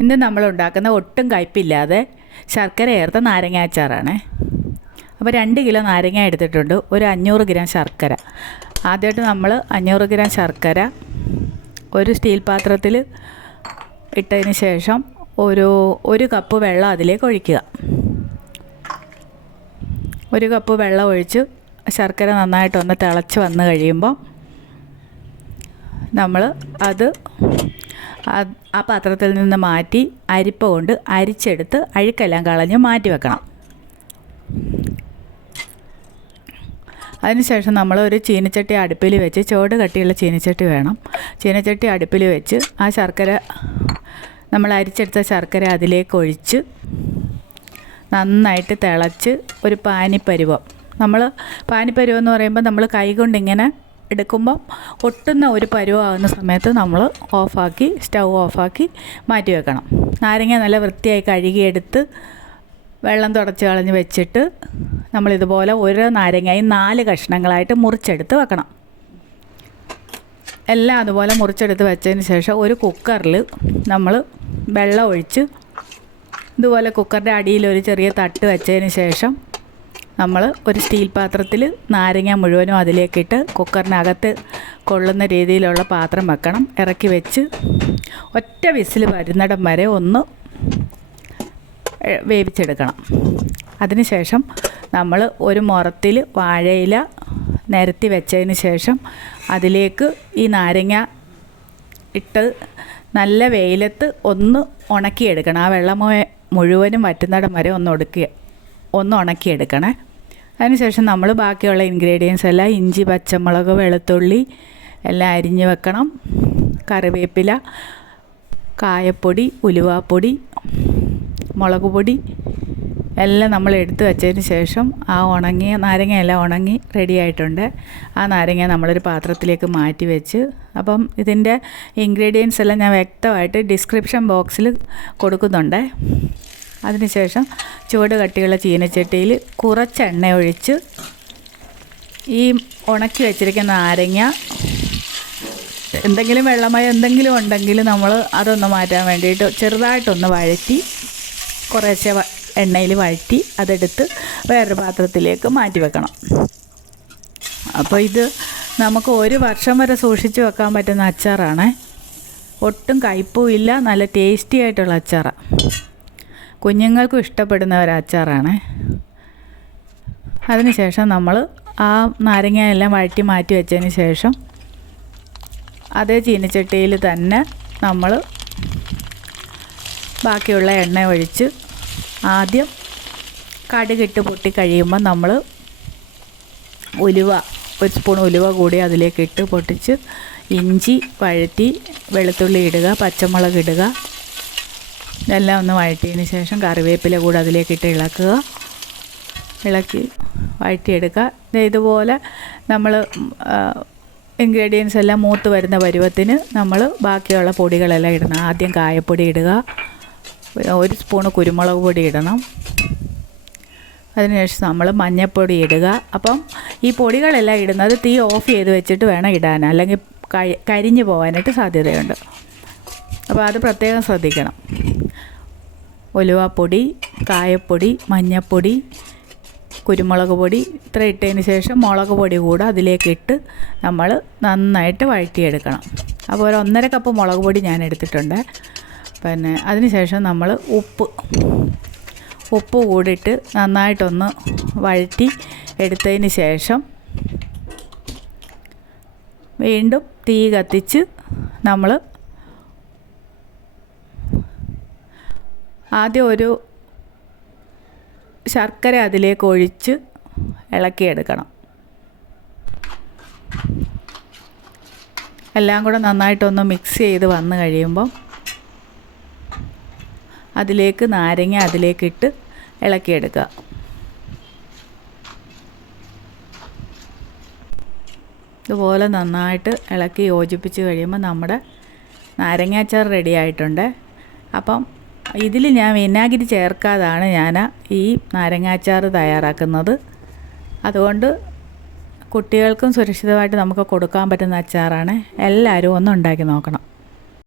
ഇന്ന് നമ്മൾ ഉണ്ടാക്കുന്ന ഒട്ടും കയ്പില്ലാതെ ശർക്കര ചേർത്ത നാരങ്ങ അച്ചാറാണ്. അപ്പോൾ രണ്ട് കിലോ നാരങ്ങ എടുത്തിട്ടുണ്ട്. ഒരു അഞ്ഞൂറ് ഗ്രാം ശർക്കര. ആദ്യമായിട്ട് നമ്മൾ അഞ്ഞൂറ് ഗ്രാം ശർക്കര ഒരു സ്റ്റീൽ പാത്രത്തിൽ ഇട്ടതിന് ശേഷം ഒരു ഒരു കപ്പ് വെള്ളം അതിലേക്ക് ഒഴിക്കുക. ഒരു കപ്പ് വെള്ളം ഒഴിച്ച് ശർക്കര നന്നായിട്ടൊന്ന് തിളച്ച് വന്ന് കഴിയുമ്പോൾ നമ്മൾ അത് ആ- പാത്രത്തിൽ നിന്ന് മാറ്റി അരിപ്പ കൊണ്ട് അരിച്ചെടുത്ത് അഴുക്കെല്ലാം കളഞ്ഞ് മാറ്റി വെക്കണം. അതിനുശേഷം നമ്മൾ ഒരു ചീനച്ചട്ടി അടുപ്പിൽ വെച്ച് ചുവട് കട്ടിയുള്ള ചീനച്ചട്ടി വേണം. ചീനച്ചട്ടി അടുപ്പിൽ വെച്ച് ആ ശർക്കര നമ്മൾ അരിച്ചെടുത്ത ശർക്കര അതിലേക്ക് ഒഴിച്ച് നന്നായിട്ട് തിളച്ച് ഒരു പാനിപ്പരുവം. നമ്മൾ പാനിപ്പരുവം എന്ന് പറയുമ്പോൾ നമ്മൾ കൈ കൊണ്ട് ഇങ്ങനെ എടുക്കുമ്പം ഒട്ടുന്ന ഒരു പരുവാകുന്ന സമയത്ത് നമ്മൾ ഓഫാക്കി സ്റ്റൗ ഓഫാക്കി മാറ്റി വെക്കണം. നാരങ്ങ നല്ല വൃത്തിയായി കഴുകിയെടുത്ത് വെള്ളം തുടച്ച് കളഞ്ഞ് വെച്ചിട്ട് നമ്മളിതുപോലെ ഓരോ നാരങ്ങയും നാല് കഷ്ണങ്ങളായിട്ട് മുറിച്ചെടുത്ത് വെക്കണം. എല്ലാം അതുപോലെ മുറിച്ചെടുത്ത് വെച്ചതിന് ശേഷം ഒരു കുക്കറിൽ നമ്മൾ വെള്ളം ഒഴിച്ച് ഇതുപോലെ കുക്കറിന്റെ അടിയിൽ ഒരു ചെറിയ തട്ട് വെച്ചതിന് ശേഷം നമ്മൾ ഒരു സ്റ്റീൽ പാത്രത്തിൽ നാരങ്ങ മുഴുവനും അതിലേക്കിട്ട് കുക്കറിനകത്ത് കൊള്ളുന്ന രീതിയിലുള്ള പാത്രം വെക്കണം. ഇറക്കി വെച്ച് ഒറ്റ വിസിൽ വരുന്നിടം വരെ ഒന്ന് വേവിച്ചെടുക്കണം. അതിനുശേഷം നമ്മൾ ഒരു മുറത്തിൽ വാഴയില നിരത്തി വെച്ചതിന് ശേഷം അതിലേക്ക് ഈ നാരങ്ങ ഇട്ട് നല്ല വെയിലത്ത് ഒന്ന് ഉണക്കിയെടുക്കണം. ആ വെള്ളം മുഴുവനും വറ്റുന്നിടം വരെ ഒന്ന് ഒടുക്കി ഒന്ന് ഉണക്കിയെടുക്കണേ. അതിനുശേഷം നമ്മൾ ബാക്കിയുള്ള ഇൻഗ്രീഡിയൻസ് എല്ലാം ഇഞ്ചി പച്ചമുളക് വെളുത്തുള്ളി എല്ലാം അരിഞ്ഞ് വെക്കണം. കറിവേപ്പില കായപ്പൊടി ഉലുവാപ്പൊടി മുളക് പൊടി എല്ലാം നമ്മൾ എടുത്തു വെച്ചതിന് ശേഷം ആ ഉണങ്ങിയ നാരങ്ങ എല്ലാം ഉണങ്ങി റെഡി ആയിട്ടുണ്ട്. ആ നാരങ്ങ നമ്മളൊരു പാത്രത്തിലേക്ക് മാറ്റി വെച്ച് അപ്പം ഇതിന്റെ ഇൻഗ്രീഡിയൻസ് എല്ലാം ഞാൻ വ്യക്തമായിട്ട് ഡിസ്ക്രിപ്ഷൻ ബോക്സിൽ കൊടുക്കുന്നുണ്ട്. അതിനുശേഷം ചുവട് കട്ടിയുള്ള ചീനച്ചട്ടിയിൽ കുറച്ച് എണ്ണ ഒഴിച്ച് ഈ ഉണക്കി വെച്ചിരിക്കുന്ന നാരങ്ങ എന്തെങ്കിലും വെള്ളമയോ എന്തെങ്കിലും ഉണ്ടെങ്കിൽ നമ്മൾ അതൊന്ന് മാറ്റാൻ വേണ്ടിയിട്ട് ചെറുതായിട്ടൊന്ന് വഴറ്റി കുറേശ്ശെ എണ്ണയിൽ വഴറ്റി അതെടുത്ത് വേറൊരു പാത്രത്തിലേക്ക് മാറ്റി വെക്കണം. അപ്പോൾ ഇത് നമുക്ക് ഒരു വർഷം വരെ സൂക്ഷിച്ച് വെക്കാൻ പറ്റുന്ന അച്ചാറാണ്. ഒട്ടും കയ്പും ഇല്ല നല്ല ടേസ്റ്റി ആയിട്ടുള്ള അച്ചാറാണ് കുഞ്ഞുങ്ങൾക്കും ഇഷ്ടപ്പെടുന്ന ഒരു അച്ചാറാണ് അതിനുശേഷം നമ്മൾ ആ നാരങ്ങ എല്ലാം വഴറ്റി മാറ്റി വെച്ചതിന് ശേഷം അതേ ചീനച്ചട്ടിയിൽ തന്നെ നമ്മൾ ബാക്കിയുള്ള എണ്ണ ഒഴിച്ച് ആദ്യം കടുകിട്ട് പൊട്ടി കഴിയുമ്പോൾ നമ്മൾ ഉലുവ ഒരു സ്പൂൺ ഉലുവ കൂടി അതിലേക്ക് ഇട്ട് പൊട്ടിച്ച് ഇഞ്ചി വഴറ്റി വെളുത്തുള്ളി ഇടുക പച്ചമുളക് ഇടുക ഇതെല്ലാം ഒന്ന് വഴറ്റിയതിന് ശേഷം കറിവേപ്പില കൂടെ അതിലേക്കിട്ട് ഇളക്കുക. ഇളക്കി വഴറ്റിയെടുക്കുക. ഇതുപോലെ നമ്മൾ ഇൻഗ്രീഡിയൻസ് എല്ലാം മൂത്ത് വരുന്ന പരുവത്തിന് നമ്മൾ ബാക്കിയുള്ള പൊടികളെല്ലാം ഇടണം. ആദ്യം കായപ്പൊടി ഇടുക. ഒരു സ്പൂണ് കുരുമുളക് പൊടി ഇടണം. അതിനുശേഷം നമ്മൾ മഞ്ഞൾപ്പൊടി ഇടുക. അപ്പം ഈ പൊടികളെല്ലാം ഇടുന്നത് തീ ഓഫ് ചെയ്ത് വെച്ചിട്ട് വേണം ഇടാൻ. അല്ലെങ്കിൽ കരിഞ്ഞു പോകാനായിട്ട് സാധ്യതയുണ്ട്. അപ്പോൾ അത് പ്രത്യേകം ശ്രദ്ധിക്കണം. ഉലുവാപ്പൊടി കായപ്പൊടി മഞ്ഞൾപ്പൊടി കുരുമുളക് പൊടി ഇത്ര ഇട്ടതിന് ശേഷം മുളക് പൊടി കൂടെ അതിലേക്ക് ഇട്ട് നമ്മൾ നന്നായിട്ട് വഴറ്റിയെടുക്കണം. അപ്പോൾ ഒരു ഒന്നര കപ്പ് മുളക് പൊടി ഞാൻ എടുത്തിട്ടുണ്ട്. പിന്നെ അതിന് ശേഷം നമ്മൾ ഉപ്പ് ഉപ്പ് കൂടിയിട്ട് നന്നായിട്ടൊന്ന് വഴറ്റി എടുത്തതിന് ശേഷം വീണ്ടും തീ കത്തിച്ച് നമ്മൾ ആദ്യം ഒരു ശർക്കര അതിലേക്ക് ഒഴിച്ച് ഇളക്കിയെടുക്കണം. എല്ലാം കൂടെ നന്നായിട്ടൊന്ന് മിക്സ് ചെയ്ത് വന്നു കഴിയുമ്പോൾ അതിലേക്ക് നാരങ്ങ അതിലേക്കിട്ട് ഇളക്കിയെടുക്കുക. ഇതുപോലെ നന്നായിട്ട് ഇളക്കി യോജിപ്പിച്ച് കഴിയുമ്പോൾ നമ്മുടെ നാരങ്ങാച്ചാർ റെഡി ആയിട്ടുണ്ട്. അപ്പം ഇതിൽ ഞാൻ വിനാഗിരി ചേർക്കാതാണ് ഞാൻ ഈ നാരങ്ങാച്ചാർ തയ്യാറാക്കുന്നത്. അതുകൊണ്ട് കുട്ടികൾക്കും സുരക്ഷിതമായിട്ട് നമുക്ക് കൊടുക്കാൻ പറ്റുന്ന അച്ചാറാണ്. എല്ലാവരും ഒന്ന് ഉണ്ടാക്കി നോക്കണം.